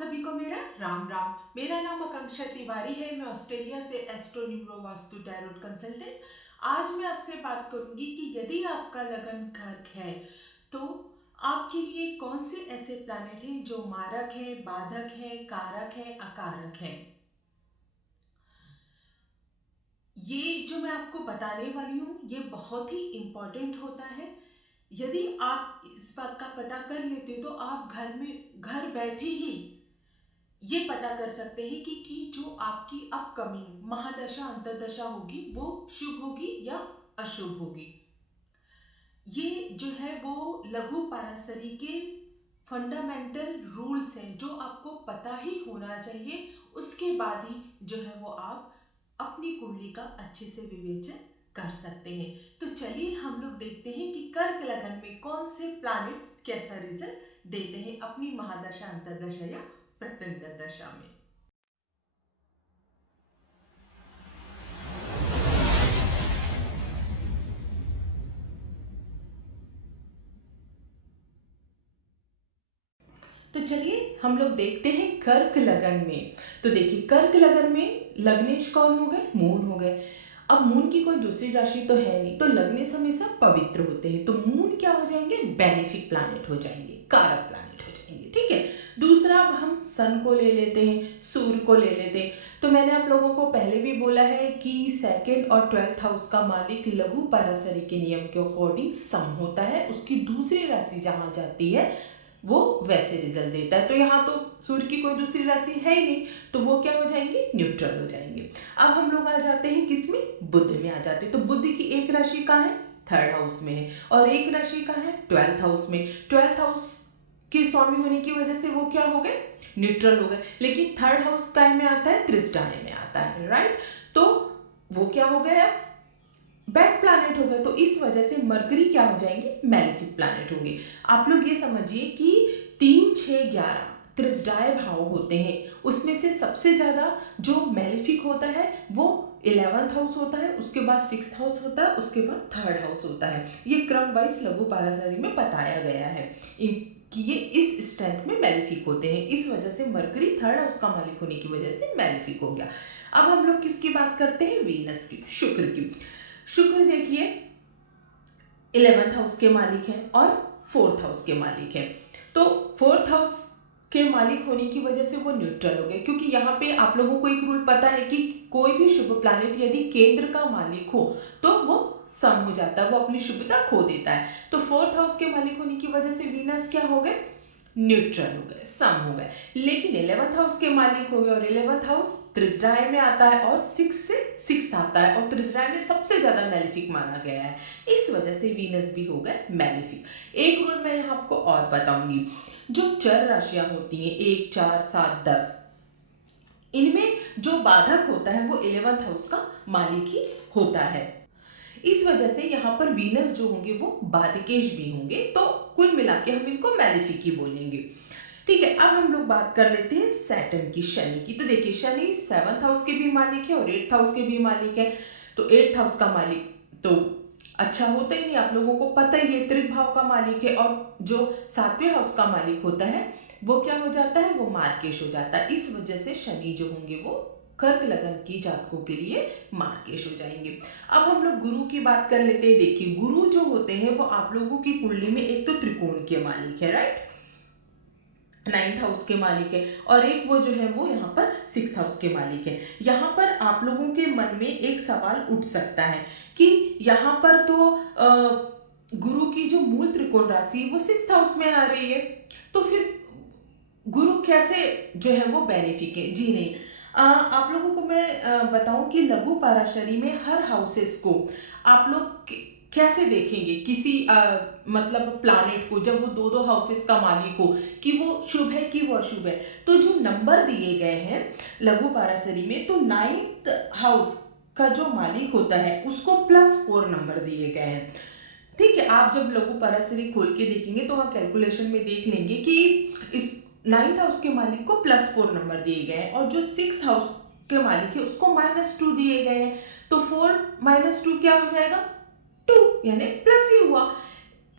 सभी को मेरा राम राम। मेरा नाम आकांक्षा तिवारी है। मैं ऑस्ट्रेलिया से astro numero vastu tarot consultant. आज मैं आपसे बात करूंगी कि यदि आपका लगन कर्क है तो आपके लिए कौन से ऐसे प्लैनेट हैं जो मारक हैं, बाधक हैं, कारक हैं, अकारक हैं। ये जो मैं आपको बताने वाली हूँ ये बहुत ही इम्पोर्टेंट होता है। यदि आप इस बात का पता कर लेते हो तो आप घर बैठे ही ये पता कर सकते हैं कि जो आपकी अपकमिंग महादशा अंतर्दशा होगी वो शुभ होगी या अशुभ होगी। ये जो है वो लघु पाराशरी के फंडामेंटल रूल्स हैं जो आपको पता ही होना चाहिए। उसके बाद ही जो है वो आप अपनी कुंडली का अच्छे से विवेचन कर सकते हैं। तो चलिए हम लोग देखते हैं कि कर्क लगन में कौन से प्लैनेट कैसा रिजल्ट देते हैं अपनी महादशा अंतर्दशा या प्रत्यंतर दशा में। तो चलिए हम लोग देखते हैं कर्क लगन में। तो देखिए कर्क लगन में लग्नेश कौन हो गए? मून हो गए। अब मून की कोई दूसरी राशि तो है नहीं, तो लग्नेश हमेशा पवित्र होते हैं, तो मून क्या हो जाएंगे? बेनिफिक प्लैनेट हो जाएंगे, कारक प्लैनेट हो जाएंगे। ठीक है। दूसरा अब हम सन को ले लेते हैं, सूर्य को ले लेते हैं। तो मैंने आप लोगों को पहले भी बोला है कि सेकेंड और 12th हाउस का मालिक लघु पाराशरी के नियम के अकॉर्डिंग सम होता है, उसकी दूसरी राशि जहां जाती है वो वैसे रिजल्ट देता है। तो यहाँ तो सूर्य की कोई दूसरी राशि है ही नहीं, तो वो क्या हो जाएंगे? न्यूट्रल हो जाएंगे। अब हम लोग आ जाते हैं किसमें? बुध में आ जाते हैं। तो बुध की एक राशि कहाँ है? 3rd हाउस में है, और एक राशि कहाँ है? 12th हाउस में। 12th हाउस के स्वामी होने की वजह से वो क्या हो गए? न्यूट्रल हो गए। लेकिन 3rd हाउस काय में आता है? त्रिष्टाने में आता है, राइट। तो वो क्या हो गया? बैड प्लैनेट हो गए। तो इस वजह से मरकरी क्या हो जाएंगे? मैलेफिक प्लैनेट होंगे। आप लोग ये समझिए कि 3, 6, 11 त्रिजडाय भाव होते हैं, उसमें से सबसे ज्यादा जो मैलेफिक होता है वो 11th हाउस होता है, उसके बाद 6th हाउस होता है, उसके बाद 3rd हाउस होता है। ये क्रम वाइज लघु पाराशरी में बताया गया है कि ये इस स्ट्रेंथ में मैलेफिक होते हैं। इस वजह से मरकरी 3rd हाउस का मालिक होने की वजह से मैलेफिक हो गया। अब हम लोग किसकी बात करते हैं? वीनस की, शुक्र की। शुक्र देखिए 11th हाउस के मालिक हैं और 4th हाउस के मालिक हैं। तो 4th हाउस के मालिक होने की वजह से वो न्यूट्रल हो गए, क्योंकि यहाँ पे आप लोगों को एक रूल पता है कि कोई भी शुभ प्लैनेट यदि केंद्र का मालिक हो तो वो सम हो जाता है, वो अपनी शुभता खो देता है। तो 4th हाउस के मालिक होने की वजह से वीनस क्या हो गए? न्यूट्रल हो गए, सम हो गए। लेकिन 11th हाउस के मालिक हो गए, और 11th हाउस त्रिजडाय में आता है और 6 से 6 आता है, और त्रिजडाय में सबसे ज्यादा मैलिफिक माना गया है। इस वजह से वीनस भी हो गए मैलिफिक। एक रूल मैं यहाँ आपको और बताऊंगी। जो चर राशियां होती हैं 1, 4, 7, 10, इनमें जो बाधक होता है वो 11th हाउस का मालिक ही होता है। इस वजह से यहाँ पर वीनस जो होंगे वो बाधिकेश भी होंगे, तो कुल मिला के हम इनको मैलिफिक ही बोलेंगे। ठीक है। अब हम लोग बात कर लेते हैं सैटर्न की, शनि की। तो देखिए शनि 7th हाउस के भी मालिक है और 8th हाउस के भी मालिक है। तो 8th हाउस का मालिक तो अच्छा होता ही नहीं, आप लोगों को पता ही है, त्रिक भाव का मालिक है। और जो 7वें हाउस का मालिक होता है वो क्या हो जाता है? वो मार्केश हो जाता है। इस वजह से शनि जो होंगे वो कर्क लगन की जातकों के लिए मार्केश हो जाएंगे। अब हम लोग गुरु की बात कर लेते हैं। देखिए गुरु जो होते हैं वो आप लोगों की कुंडली में एक तो त्रिकोण के मालिक है, राइट, 9th हाउस के मालिक है, और एक वो जो है वो यहाँ पर 6th हाउस के मालिक है। यहाँ पर आप लोगों के मन में एक सवाल उठ सकता है कि यहाँ पर तो गुरु की जो मूल त्रिकोण राशि वो 6th हाउस में आ रही है, तो फिर गुरु कैसे जो है वो बेनिफिक है? जी नहीं। आप लोगों को मैं बताऊं कि लघु पाराशरी में हर हाउसेस को आप लोग कैसे देखेंगे किसी मतलब प्लैनेट को, जब वो दो दो हाउसेस का मालिक हो, कि वो शुभ है कि वो अशुभ है। तो जो नंबर दिए गए हैं लघु पाराशरी में, तो 9th हाउस का जो मालिक होता है उसको +4 नंबर दिए गए हैं। ठीक है। आप जब लघु पराशरी खोल के देखेंगे तो वहाँ कैलकुलेशन में देख लेंगे कि इस 9th हाउस के मालिक को +4 नंबर दिए गए हैं, और जो 6th हाउस के मालिक है उसको -2 दिए गए हैं। तो 4 - 2 क्या हो जाएगा? 2, यानी प्लस ही हुआ।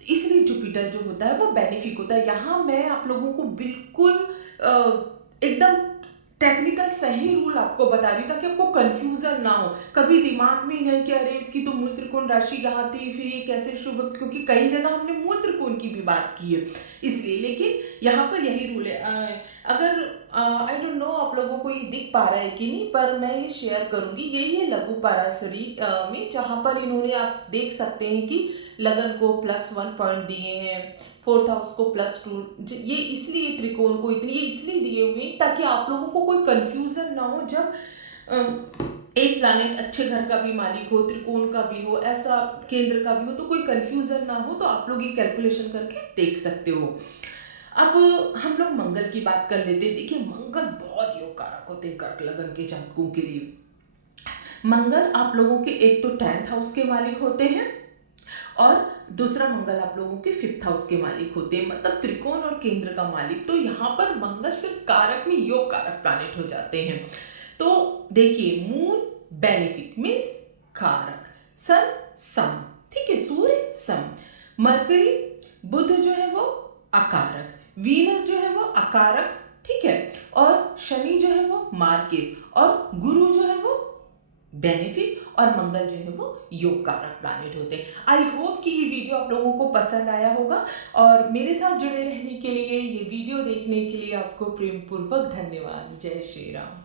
इसलिए जुपिटर जो होता है वो बेनिफिक होता है। यहाँ मैं आप लोगों को बिल्कुल एकदम टेक्निकल सही रूल आपको बता रही हूँ ताकि आपको कंफ्यूजन ना हो, कभी दिमाग में ही नहीं कि अरे इसकी तो मूल त्रिकोण राशि यहाँ थी फिर ये कैसे शुभ, क्योंकि कई जगह हमने मूल त्रिकोण की भी बात की है इसलिए, लेकिन यहाँ पर यही रूल है। अगर आई डोंट नो आप लोगों को ये दिख पा रहा है कि नहीं, पर मैं ये शेयर करूंगी, यही है लघु पराशरी में, जहाँ पर इन्होंने आप देख सकते हैं कि लगन को +1 पॉइंट दिए हैं, फोर्थ हाउस को +2, ये इसलिए त्रिकोण को इतनी ये इसलिए दिए हुए हैं ताकि आप लोगों को कोई कंफ्यूजन ना हो। जब एक प्लैनेट अच्छे घर का भी मालिक हो, त्रिकोण का भी हो, ऐसा केंद्र का भी हो, तो कोई कंफ्यूजन ना हो, तो आप लोग ये कैलकुलेशन करके देख सकते हो। अब हम लोग मंगल की बात कर लेते हैं। देखिए मंगल बहुत योग कारक होते हैं कर्क लगन के जातकों के लिए। मंगल आप लोगों के एक तो 10th हाउस के मालिक होते हैं और दूसरा मंगल आप लोगों के 5th हाउस के मालिक होते हैं, मतलब त्रिकोण और केंद्र का मालिक। तो यहाँ पर मंगल सिर्फ कारक नहीं, योग कारक प्लैनेट हो जाते हैं। तो देखिए मून बेनिफिक मीन्स कारक, सन सम, ठीक है, सूर्य सम, मरकरी बुध जो है वो अकारक, वीनस जो है वो अकारक, ठीक है, और शनि जो है वो मार्केस, और गुरु जो है वो बेनिफिट, और मंगल जो है वो योग कारक प्लैनेट होते हैं। आई होप कि ये वीडियो आप लोगों को पसंद आया होगा, और मेरे साथ जुड़े रहने के लिए, ये वीडियो देखने के लिए आपको प्रेम पूर्वक धन्यवाद। जय श्री राम।